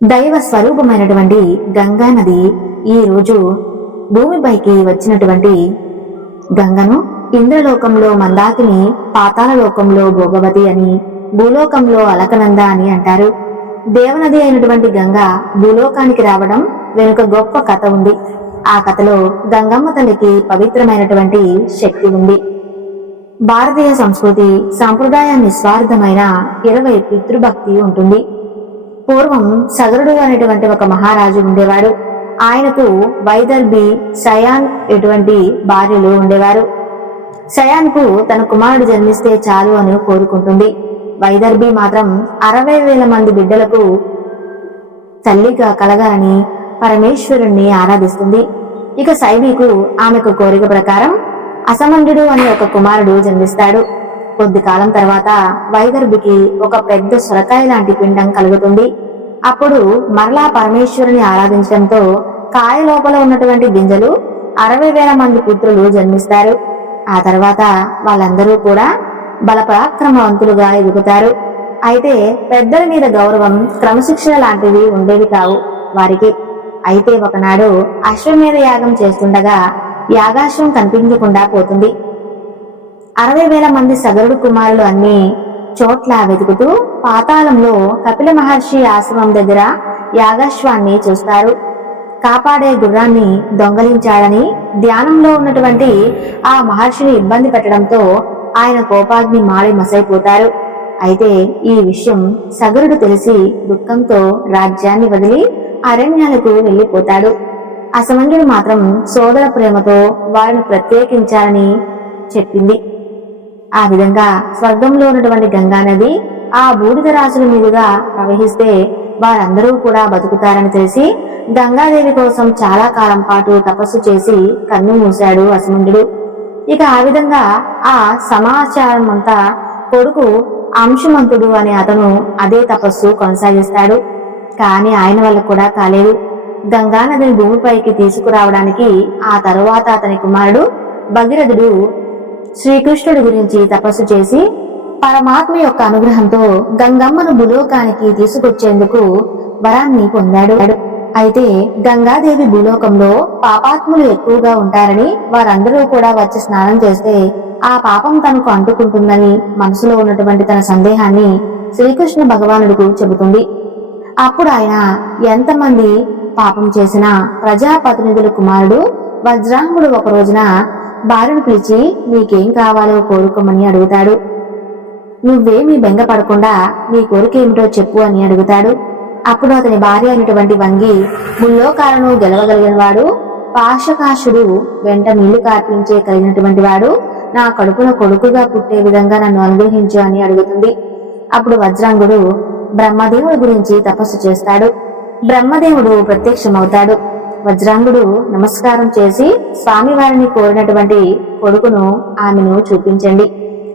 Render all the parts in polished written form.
దైవ స్వరూపమైనటువంటి గంగా నది ఈ రోజు భూమిపైకి వచ్చినటువంటి గంగను ఇంద్రలోకంలో మందాకిని, పాతాళ లోకంలో భోగవతి అని, భూలోకంలో అలకనంద అని అంటారు. దేవనది అయినటువంటి గంగ భూలోకానికి రావడం వెనుక గొప్ప కథ ఉంది. ఆ కథలో గంగమ్మ తల్లికి పవిత్రమైనటువంటి శక్తి ఉంది. భారతీయ సంస్కృతి సంప్రదాయ నిస్వార్థమైన 20 పితృభక్తి ఉంటుంది. పూర్వం సగరుడు అనేటువంటి ఒక మహారాజు ఉండేవాడు. ఆయనకు వైదర్భి, సయాన్ ఎటువంటి భార్యలు ఉండేవారు. సయాన్కు తన కుమారుడు జన్మిస్తే చాలు అని కోరుకుంటుంది. వైదర్భి మాత్రం 60,000 మంది బిడ్డలకు తల్లిగా కలగాలని పరమేశ్వరుణ్ణి ఆరాధిస్తుంది. ఇక శైబీకు ఆమెకు కోరిక ప్రకారం అసమంజుడు అనే ఒక కుమారుడు జన్మిస్తాడు. కొద్ది కాలం తర్వాత వైదర్భికి ఒక పెద్ద సొరకాయ లాంటి పిండం కలుగుతుంది. అప్పుడు మరలా పరమేశ్వరుని ఆరాధించడంతో కాయ లోపల ఉన్నటువంటి గింజలు 60,000 మంది పుత్రులు జన్మిస్తారు. ఆ తర్వాత వాళ్ళందరూ కూడా బలపరాక్రమవంతులుగా ఎదుగుతారు. అయితే పెద్దల మీద గౌరవం, క్రమశిక్షణ లాంటివి ఉండేవి కావు వారికి. అయితే ఒకనాడు అశ్వమేధ యాగం చేస్తుండగా యాగాశ్వం కనిపించకుండా పోతుంది. 60,000 మంది సగరుడు కుమారులు అన్ని చోట్ల వెతుకుతూ పాతాళంలో కపిల మహర్షి ఆశ్రమం దగ్గర యాగాశ్వాన్ని చూస్తారు. కాపాడే గుర్రాన్ని దొంగలించాడని ధ్యానంలో ఉన్నటువంటి ఆ మహర్షిని ఇబ్బంది పెట్టడంతో ఆయన కోపాగ్ని మాడి మసైపోతారు. అయితే ఈ విషయం సగరుడు తెలిసి దుఃఖంతో రాజ్యాన్ని వదిలి అరణ్యాలకు వెళ్లిపోతాడు. అసమంజుడు మాత్రం సోదర ప్రేమతో వారిని ప్రత్యేకించాలని చెప్పింది. ఆ విధంగా స్వర్గంలో ఉన్నటువంటి గంగానది ఆ బూడిద రాశుల మీదుగా ప్రవహిస్తే వారందరూ కూడా బతుకుతారని తెలిసి గంగాదేవి కోసం చాలా కాలం పాటు తపస్సు చేసి కన్ను మూశాడు అసమంజుడు. ఇక ఆ విధంగా ఆ సమాచారం అంతా కొడుకు అంశుమంతుడు అనే అతను అదే తపస్సు కొనసాగిస్తాడు. కానీ ఆయన వల్ల కూడా కాలేదు. గంగానదిని భూమిపైకి తీసుకురావడానికి ఆ తరువాత అతని కుమారుడు భగీరథుడు శ్రీకృష్ణుడి గురించి తపస్సు చేసి పరమాత్మ యొక్క అనుగ్రహంతో గంగమ్మను భూలోకానికి తీసుకొచ్చేందుకు వరాన్ని పొందాడు. అయితే గంగాదేవి భూలోకంలో పాపాత్ములు ఎక్కువగా ఉంటారని, వారందరూ కూడా వచ్చి స్నానం చేస్తే ఆ పాపం తనకు అంటుకుంటుందని మనసులో ఉన్నటువంటి తన సందేహాన్ని శ్రీకృష్ణ భగవానుడికి చెబుతుంది. అప్పుడు ఆయన ఎంతమంది పాపం చేసిన ప్రజాప్రతినిధుల కుమారుడు వజ్రాంగుడు ఒక రోజున భార్యను పిలిచి నీకేం కావాలో కోరుకోమని అడుగుతాడు. నువ్వేమీ బెంగపడకుండా నీ కోరిక ఏమిటో చెప్పు అని అడుగుతాడు. అప్పుడు అతని భార్య అయినటువంటి వంగి ముల్లోకాలను గెలవగలిగిన వాడు, పాశకాశుడు వెంట నీళ్లు కార్పించే కలిగినటువంటి వాడు, నా కడుపున కొడుకుగా పుట్టే విధంగా నన్ను అనుగ్రహించు అని అడుగుతుంది. అప్పుడు వజ్రాంగుడు బ్రహ్మదేవుడి గురించి తపస్సు చేస్తాడు. బ్రహ్మదేవుడు ప్రత్యక్షమవుతాడు. వజ్రాంగుడు నమస్కారం చేసి స్వామివారిని కోరినటువంటి కొడుకును ఆమెను చూపించండి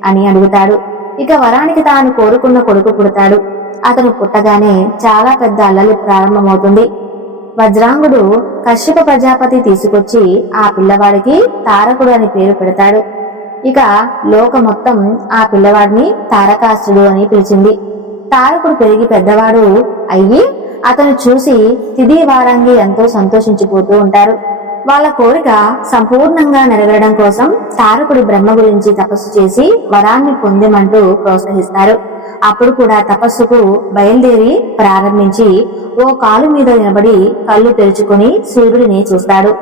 అని అడుగుతాడు. ఇక వరానికి తాను కోరుకున్న కొడుకు పుడతాడు. అతను పుట్టగానే చాలా పెద్ద అల్లలి ప్రారంభమవుతుంది. వజ్రాంగుడు కశ్యప ప్రజాపతి తీసుకొచ్చి ఆ పిల్లవాడికి తారకుడు అని పేరు పెడతాడు. ఇక లోక మొత్తం ఆ పిల్లవాడిని తారకాసుడు అని పిలిచింది. తారకుడు పెరిగి పెద్దవాడు అయ్యి అతను చూసి తిది వారంగి ఎంతో సంతోషించిపోతూ ఉంటారు. వాళ్ళ కోరిక సంపూర్ణంగా నెరవేరడం కోసం తారకుడి బ్రహ్మ గురించి తపస్సు చేసి వరాన్ని పొందమంటూ ప్రోత్సహిస్తారు. అప్పుడు కూడా తపస్సుకు బయలుదేరి ప్రారంభించి ఓ కాలు మీద నిలబడి కళ్ళు తెరుచుకుని సూర్యుడిని చూస్తాడు.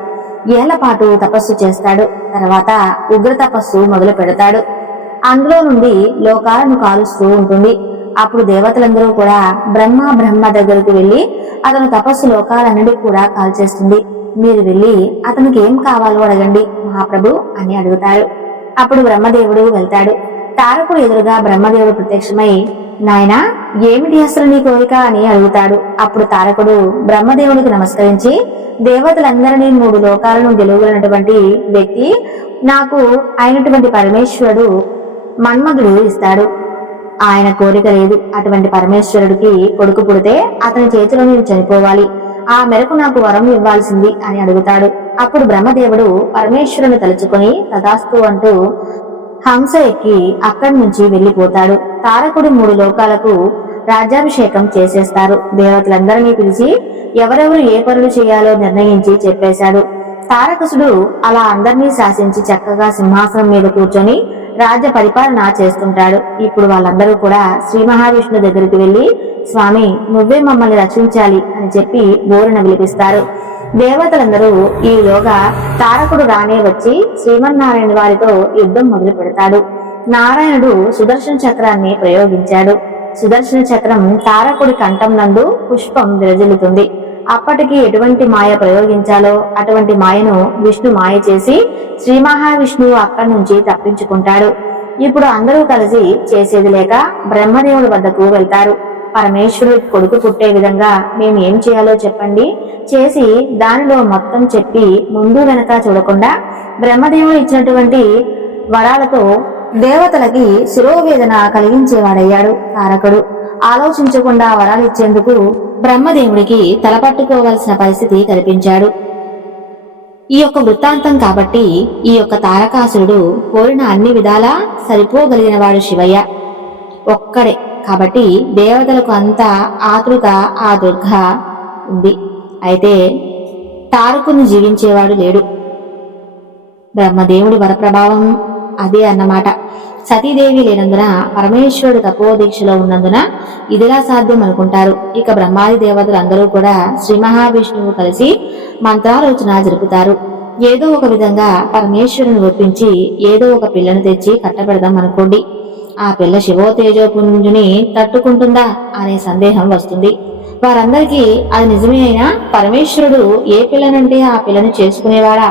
ఏళ్లపాటు తపస్సు చేస్తాడు. తర్వాత ఉగ్ర తపస్సు మొదలు పెడతాడు. అందులో నుండి లోకాలను కాలుస్తూ ఉంటుంది. అప్పుడు దేవతలందరూ కూడా బ్రహ్మ దగ్గరకు వెళ్లి అతను తపస్సు లోకాలన్నిటికీ కూడా కాల్చేస్తుంది. మీరు వెళ్లి అతనికి ఏం కావాలో అడగండి మహాప్రభు అని అడుగుతారు. అప్పుడు బ్రహ్మదేవుడు వెళ్తాడు. తారకుడు ఎదురుగా బ్రహ్మదేవుడు ప్రత్యక్షమై నాయనా ఏమిటి అసలు నీ కోరిక అని అడుగుతాడు. అప్పుడు తారకుడు బ్రహ్మదేవుడికి నమస్కరించి దేవతలందరినీ 3 లోకాలను గెలువగలిగినటువంటి వ్యక్తి నాకు అయినటువంటి పరమేశ్వరుడు మన్మధుడు ఇస్తాడు. ఆయన కోరిక లేదు. అటువంటి పరమేశ్వరుడికి కొడుకు పుడితే అతని చేతిలో నేను చనిపోవాలి. ఆ మేరకు నాకు వరం ఇవ్వాల్సింది అని అడుగుతాడు. అప్పుడు బ్రహ్మదేవుడు పరమేశ్వరుని తలుచుకుని తదాస్తు అంటూ హంస ఎక్కి అక్కడి నుంచి వెళ్లిపోతాడు. తారకుడు 3 లోకాలకు రాజ్యాభిషేకం చేసేస్తారు. దేవతలందరినీ పిలిచి ఎవరెవరు ఏ పనులు చేయాలో నిర్ణయించి చెప్పేశాడు. తారకాసుడు అలా అందరినీ శాసించి చక్కగా సింహాసనం మీద కూర్చొని రాజ్య పరిపాలన చేస్తుంటాడు. ఇప్పుడు వాళ్ళందరూ కూడా శ్రీ మహావిష్ణు దగ్గరికి వెళ్లి, స్వామి నువ్వే మమ్మల్ని రక్షించాలి అని చెప్పి బోరున విలిపిస్తారు. దేవతలందరూ ఈలోగా తారకుడు రానే వచ్చి శ్రీమన్నారాయణ వారితో యుద్ధం మొదలు పెడతాడు. నారాయణుడు సుదర్శన చక్రాన్ని ప్రయోగించాడు. సుదర్శన చక్రం తారకుడి కంఠం నందు పుష్పం విరజిల్లుతుంది. అప్పటికి ఎటువంటి మాయ ప్రయోగించాలో అటువంటి మాయను విష్ణు మాయ చేసి శ్రీ మహావిష్ణువు అక్కడి నుంచి తప్పించుకుంటాడు. ఇప్పుడు అందరూ కలిసి చేసేది లేక బ్రహ్మదేవుడి వద్దకు వెళ్తారు. పరమేశ్వరుడి కొడుకు పుట్టే విధంగా మేము ఏం చేయాలో చెప్పండి, చేసి దానిలో మొత్తం చెప్పి ముందు వెనక చూడకుండా బ్రహ్మదేవుడు ఇచ్చినటువంటి వరాలతో దేవతలకి శిరోవేదన కలిగించేవాడయ్యాడు తారకుడు. ఆలోచించకుండా వరాలు ఇచ్చేందుకు బ్రహ్మదేవుడికి తలపట్టుకోవలసిన పరిస్థితి కల్పించాడు. ఈ యొక్క వృత్తాంతం కాబట్టి ఈ యొక్క తారకాసురుడు కోరిన అన్ని విధాలా సరిపోగలిగిన వాడు శివయ్య ఒక్కడే. కాబట్టి దేవతలకు అంత ఆతృత ఆ దుర్గ ఉంది. అయితే తారకుని జీవించేవాడు లేడు. బ్రహ్మదేవుడి వరప్రభావం అదే అన్నమాట. సతీదేవి లేనందున పరమేశ్వరుడు తపోదీక్షలో ఉన్నందున ఇదిలా సాధ్యం అనుకుంటారు. ఇక బ్రహ్మాది దేవతలు అందరూ కూడా శ్రీ మహావిష్ణువు కలిసి మంత్రాలోచన జరుపుతారు. ఏదో ఒక విధంగా పరమేశ్వరుని ఒప్పించి ఏదో ఒక పిల్లను తెచ్చి కట్టబెడదాం అనుకోండి. ఆ పిల్ల శివో తేజోపుంజుని తట్టుకుంటుందా అనే సందేహం వస్తుంది. వారందరికీ అది నిజమే అయినా పరమేశ్వరుడు ఏ పిల్లనంటే ఆ పిల్లని చేసుకునేవాడా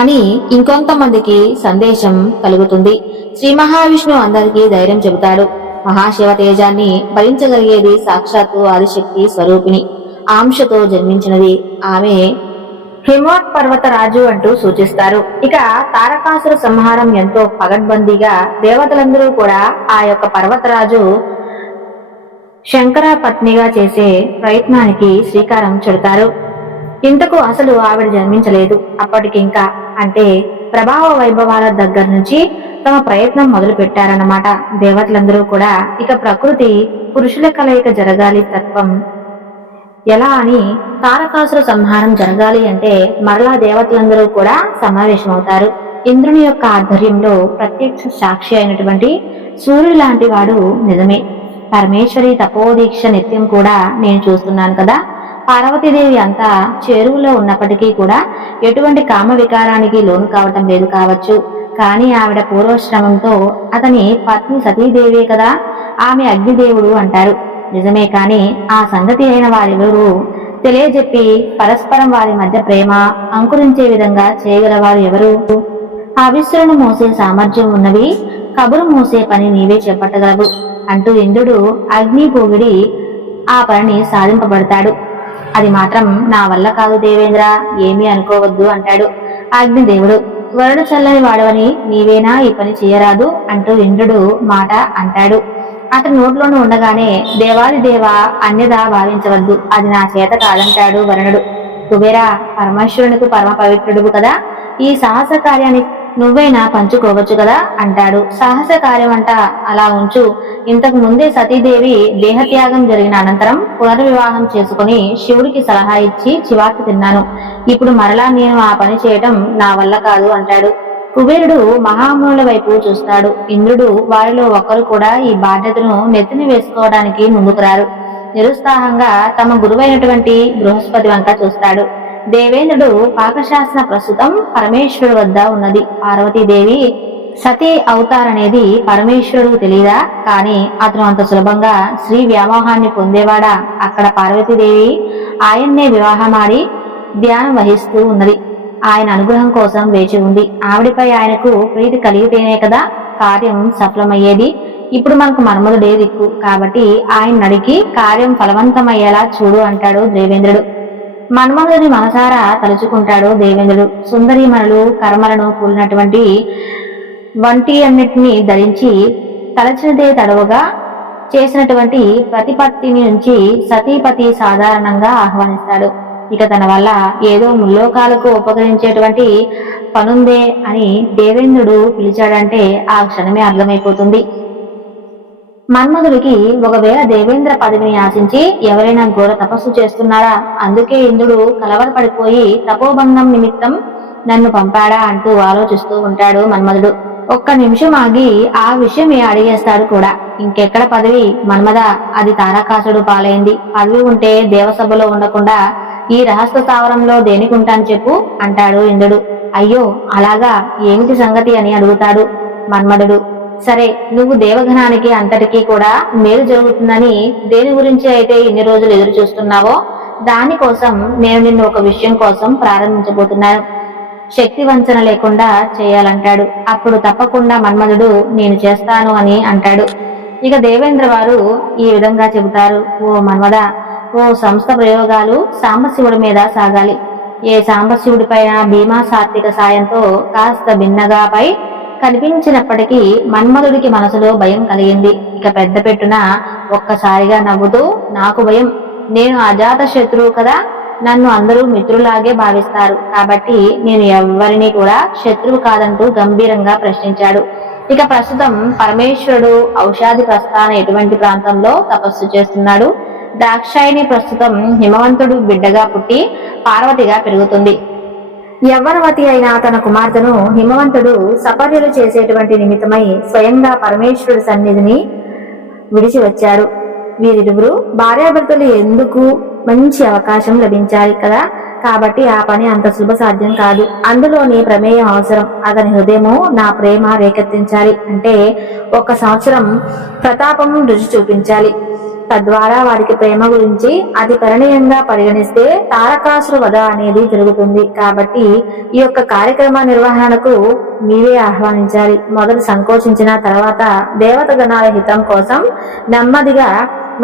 అని ఇంకొంతమందికి సందేశం కలుగుతుంది. శ్రీ మహావిష్ణువు అందరికీ ధైర్యం చెబుతాడు. మహాశివ తేజాన్ని భరించగలిగేది సాక్షాత్తు ఆదిశక్తి స్వరూపిణి ఆంశతో జన్మించినది. ఆమె హిమవత్ పర్వత రాజు అంటూ సూచిస్తారు. ఇక తారకాసుర సంహారం ఎంతో పగడ్బందీగా దేవతలందరూ కూడా ఆ యొక్క పర్వతరాజు శంకర పత్నిగా చేసే ప్రయత్నానికి శ్రీకారం చుడతారు. ఇంతకు అసలు ఆవిడ జన్మించలేదు. అప్పటికింకా అంటే ప్రభావ వైభవాల దగ్గర నుంచి తమ ప్రయత్నం మొదలు పెట్టారన్నమాట దేవతలందరూ కూడా. ఇక ప్రకృతి పురుషుల కలయిక జరగాలి తత్వం ఎలా అని తారకాసుర సంహారం జరగాలి అంటే మరలా దేవతలందరూ కూడా సమావేశమవుతారు. ఇంద్రుని యొక్క ఆధ్వర్యంలో ప్రత్యక్ష సాక్షి అయినటువంటి సూర్యుడు లాంటి వాడు నిజమే. పరమేశ్వరి తపోదీక్ష నిత్యం కూడా నేను చూస్తున్నాను కదా. పార్వతీదేవి అంతా చేరువులో ఉన్నప్పటికీ కూడా ఎటువంటి కామ వికారానికి లోను కావటం లేదు కావచ్చు. కానీ ఆవిడ పూర్వశ్రమంతో అతని పత్ని సతీదేవే కదా. ఆమె అగ్నిదేవుడు అంటారు నిజమే. కానీ ఆ సంగతి అయిన వారెవరు తెలియజెప్పి పరస్పరం వారి మధ్య ప్రేమ అంకురించే విధంగా చేయగలవారు ఎవరు? ఆ విశ్వను మోసే సామర్థ్యం ఉన్నవి కబురు మోసే పని నీవే చేపట్టగలవు అంటూ ఇంద్రుడు అగ్ని పోగిడి ఆ పనిని సాధింపబడతాడు. అది మాత్రం నా వల్ల కాదు దేవేంద్ర, ఏమీ అనుకోవద్దు అంటాడు. అగ్నిదేవుడు వరుడు చల్లని వాడవని నీవేనా ఈ పని చేయరాదు అంటూ ఇంద్రుడు మాట అంటాడు. అతని నోట్లోనూ ఉండగానే దేవాది దేవ అన్యదా భావించవద్దు, అది నా చేత కాదంటాడు వరుణుడు. కుబేరా, పరమేశ్వరునికి పరమ పవిత్రుడు కదా, ఈ సాహస కార్యాన్ని నువ్వైనా పంచుకోవచ్చు కదా అంటాడు. సాహస కార్యం అంట అలా ఉంచు. ఇంతకు ముందే సతీదేవి దేహత్యాగం జరిగిన అనంతరం పునర్వివాహం చేసుకుని శివుడికి సలహా ఇచ్చి చివాకు తిన్నాను. ఇప్పుడు మరలా నేను ఆ పని చేయటం నా వల్ల కాదు అంటాడు. కుబేరుడు మహామునుల వైపు చూస్తాడు. ఇంద్రుడు వారిలో ఒక్కరు కూడా ఈ బాధ్యతను నెత్తిని వేసుకోవడానికి ముందుకు రారు. నిరుత్సాహంగా తమ గురువైనటువంటి బృహస్పతి వంక చూస్తాడు. దేవేంద్రుడు పాకశాసన ప్రస్తుతం పరమేశ్వరుడు వద్ద ఉన్నది. పార్వతీదేవి సతీ అవుతారనేది పరమేశ్వరుడు తెలియదా? కానీ అతను అంత సులభంగా శ్రీ వ్యామోహాన్ని పొందేవాడా? అక్కడ పార్వతీదేవి ఆయన్నే వివాహమాడి ధ్యానం వహిస్తూ ఉన్నది. ఆయన అనుగ్రహం కోసం వేచి ఉంది. ఆవిడిపై ఆయనకు ప్రీతి కలిగితేనే కదా కార్యం సఫలమయ్యేది. ఇప్పుడు మనకు మన్మధుడే దిక్కు కాబట్టి ఆయన నడికి కార్యం ఫలవంతమయ్యేలా చూడు అంటాడు దేవేంద్రుడు. మన్మధుని మనసారా తలుచుకుంటాడు దేవేంద్రుడు. సుందరీమణులు కర్మలను కూలినటువంటి వంటి అన్నిటినీ ధరించి తలచినదే తడవుగా చేసినటువంటి ప్రతిపత్తిని నుంచి సతీపతి సాధారణంగా ఆహ్వానిస్తాడు. ఇక తన వల్ల ఏదో ముల్లోకాలకు ఉపకరించేటువంటి పనుందే అని దేవేంద్రుడు పిలిచాడంటే ఆ క్షణమే అర్థమైపోతుంది. మన్మధుడికి ఒకవేళ దేవేంద్ర పదవిని ఆశించి ఎవరైనా ఘోర తపస్సు చేస్తున్నారా, అందుకే ఇంద్రుడు కలవరపడిపోయి తపోభంగం నిమిత్తం నన్ను పంపాడా అంటూ ఆలోచిస్తూ ఉంటాడు మన్మధుడు. ఒక్క నిమిషం ఆగి ఆ విషయం అడిగేస్తాడు కూడా. ఇంకెక్కడ పదవి మన్మద, అది తారకాసుడు పాలైంది. పదవి ఉంటే దేవసభలో ఉండకుండా ఈ రహస్య స్థావరంలో దేనికుంటాను చెప్పు అంటాడు ఇంద్రుడు. అయ్యో అలాగా, ఏమిటి సంగతి అని అడుగుతాడు మన్మధుడు. సరే, నువ్వు దేవగణానికి అంతటికీ కూడా మేలు జరుగుతుందని దేని గురించి అయితే ఇన్ని రోజులు ఎదురు చూస్తున్నావో దానికోసం నేను నిన్ను ఒక విషయం కోసం ప్రారంభించబోతున్నాను. శక్తి వంచన లేకుండా చేయాలంటాడు. అప్పుడు తప్పకుండా మన్మధుడు నేను చేస్తాను అని అంటాడు. ఇక దేవేంద్ర వారు ఈ విధంగా చెబుతారు. ఓ మన్మద, ఓ సంస్థ ప్రయోగాలు సాంబశివుడి మీద సాగాలి. ఏ సాంబశివుడి పైన భీమా సాత్విక సాయంతో కాస్త భిన్నగాపై కనిపించినప్పటికీ మన్మధుడికి మనసులో భయం కలిగింది. ఇక పెద్ద పెట్టున ఒక్కసారిగా నవ్వుతూ, నాకు భయం, నేను అజాత శత్రువు కదా, నన్ను అందరూ మిత్రులాగే భావిస్తారు, కాబట్టి నేను ఎవరిని కూడా శత్రువు కాదంటూ గంభీరంగా ప్రశ్నించాడు. ఇక ప్రస్తుతం పరమేశ్వరుడు ఔషాది ప్రస్థాన ఎటువంటి ప్రాంతంలో తపస్సు చేస్తున్నాడు. దాక్షాయిని ప్రస్తుతం హిమవంతుడు బిడ్డగా పుట్టి పార్వతిగా పెరుగుతుంది. యవ్వనవతి అయిన తన కుమార్తెను హిమవంతుడు సపర్యలు చేసేటువంటి నిమిత్తమై స్వయంగా పరమేశ్వరుడి సన్నిధిని విడిచి వచ్చాడు. వీరిరువురు భార్యాభర్తలు ఎందుకు మంచి అవకాశం లభించాలి కదా, కాబట్టి ఆ పని అంత శుభ సాధ్యం కాదు. అందులోని ప్రమేయం అవసరం. అతని హృదయము నా ప్రేమ రేకెత్తించాలి అంటే 1 సంవత్సరం ప్రతాపం రుచి చూపించాలి. తద్వారా వారికి ప్రేమ గురించి అతి పరిణయంగా పరిగణిస్తే తారకాసుర వధ అనేది జరుగుతుంది. కాబట్టి ఈ యొక్క కార్యక్రమ నిర్వహణకు మీరే ఆహ్వానించాలి. మొదలు సంకోచించిన తర్వాత దేవత గణాల హితం కోసం నెమ్మదిగా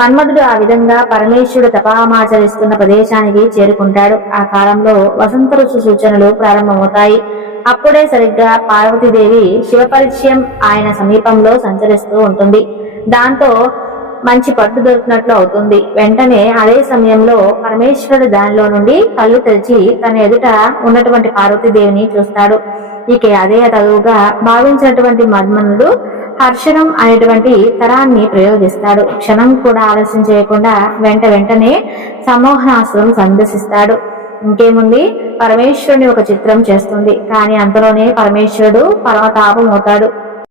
మన్మధుడు ఆ విధంగా పరమేశ్వరుడు తపామాచరిస్తున్న ప్రదేశానికి చేరుకుంటాడు. ఆ కాలంలో వసంత ఋతు సూచనలు ప్రారంభమవుతాయి. అప్పుడే సరిగ్గా పార్వతీదేవి శివపరిచయం ఆయన సమీపంలో సంచరిస్తూ ఉంటుంది. దాంతో మంచి పట్టు దొరికినట్లు అవుతుంది. వెంటనే అదే సమయంలో పరమేశ్వరుడు దానిలో నుండి కళ్ళు తెరిచి తన ఎదుట ఉన్నటువంటి పార్వతీదేవిని చూస్తాడు. ఇక అదే తగువగా భావించినటువంటి మన్మధుడు హర్షణం అనేటువంటి తరాన్ని ప్రయోగిస్తాడు. క్షణం కూడా ఆలస్యం చేయకుండా వెంటనే సమోహనాస్త్రం సందర్శిస్తాడు. ఇంకేముంది, పరమేశ్వరుని ఒక చిత్రం చేస్తుంది. కానీ అంతలోనే పరమేశ్వరుడు పరమతాపం అవుతాడు.